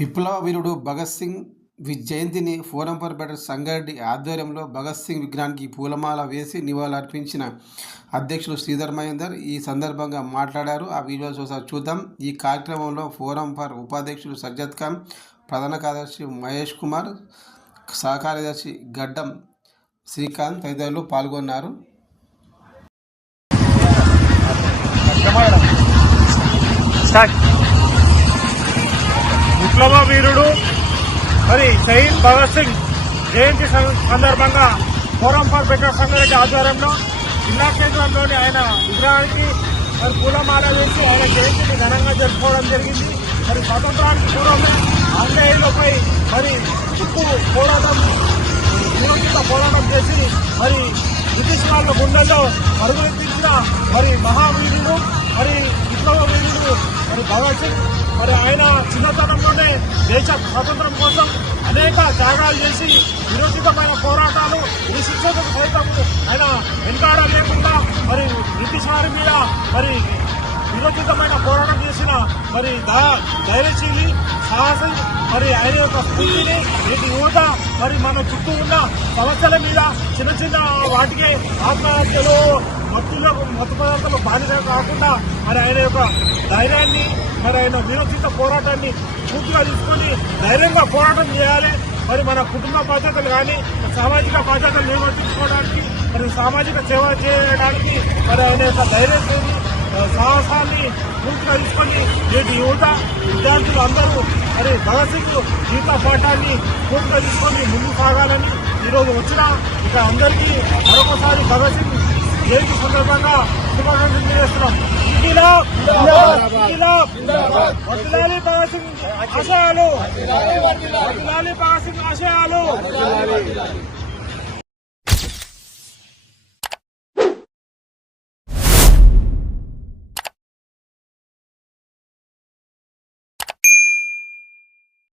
విప్లవ వీరుడు భగత్ సింగ్ జయంతిని forum for better Sangareddy ఆధ్వర్యంలో భగత్ సింగ్ విగ్రహానికి పూలమాల వేసి నివాళులర్పించిన అధ్యక్షులు శ్రీధర్ మహేందర్ ఈ సందర్భంగా మాట్లాడారు. ఆ వీడియోస్ ఒకసారి చూద్దాం. ఈ కార్యక్రమంలో ఫోరం ఫర్ ఉపాధ్యక్షులు సజ్జద్ ఖాన్ ప్రధాన కార్యదర్శి మహేష్ కుమార్ సహకార్యదర్శి గడ్డం శ్రీకాంత్ తదితరులు పాల్గొన్నారు. స్టార్ట్ విప్లవ వీరుడు మరి షహీద్ భగత్ సింగ్ జయంతి సందర్భంగా ఫోరం ఫర్ బెటర్ సంగారెడ్డి ఆధ్వర్యంలో జిల్లా కేంద్రంలోని ఆయన విగ్రహానికి మరి పూలమాల వేసి ఆయన జయంతిని ఘనంగా జరుపుకోవడం జరిగింది. మరి స్వతంత్రానికి పూర్వమే ఆంగ్లేయులపై మరి ఉప్పు పోరాటం నిరంతర పోరాటం చేసి మరి బ్రిటిష్ వాళ్ళ గుండెల్లో పరుగులెత్తించిన మరి మహావీరుడు మరి విప్లవ వీరుడు మరి భగత్ సింగ్ మరి ఆయన చిన్నతనంలోనే దేశ స్వాతంత్రం కోసం అనేక త్యాగాలు చేసి విరోచితమైన పోరాటాలు ఈ శిక్షకు సైతం ఆయన వెనుకాడ లేకుండా మరి బ్రిటిష్ వారి మీద మరి విరోచితమైన పోరాటం చేసిన మరి ధైర్యశీలి సాహసి మరి ఆయన యొక్క స్ఫూర్తిని నేటి యువత మరి మన చుట్టూ ఉన్న సమస్యల మీద చిన్న చిన్న వాటికే ఆత్మహత్యలు మత్తులకు మత్తు పదార్థాలు బాధ్యత కాకుండా మరి ఆయన యొక్క ధైర్యాన్ని మరి ఆయన విరోచిత పోరాటాన్ని పూర్తిగా తీసుకొని ధైర్యంగా పోరాటం చేయాలి. మరి మన కుటుంబ బాధ్యతలు కానీ సామాజిక బాధ్యతలు నిర్వర్తించుకోవడానికి మరి సామాజిక సేవ చేయడానికి మరి ఆయన యొక్క ధైర్యం సాహసాన్ని పూర్తిగా తీసుకొని నేటి యువత విద్యార్థులు అందరూ మరి భగత్ సింగ్ గీతా పాఠాన్ని పూర్తిగా తీసుకొని ముందు సాగాలని ఈరోజు వచ్చిన ఇక అందరికీ మరొకసారి భగత్ సింగ్ జయంతి సందర్భంగా శుభాకాంక్షలు తెలియజేస్తున్నాం. ఇంకిలాబ్! భగత్ సింగ్ ఆశయాలు వర్ధిల్లాలి భగత్ సింగ్ ఆశయాలు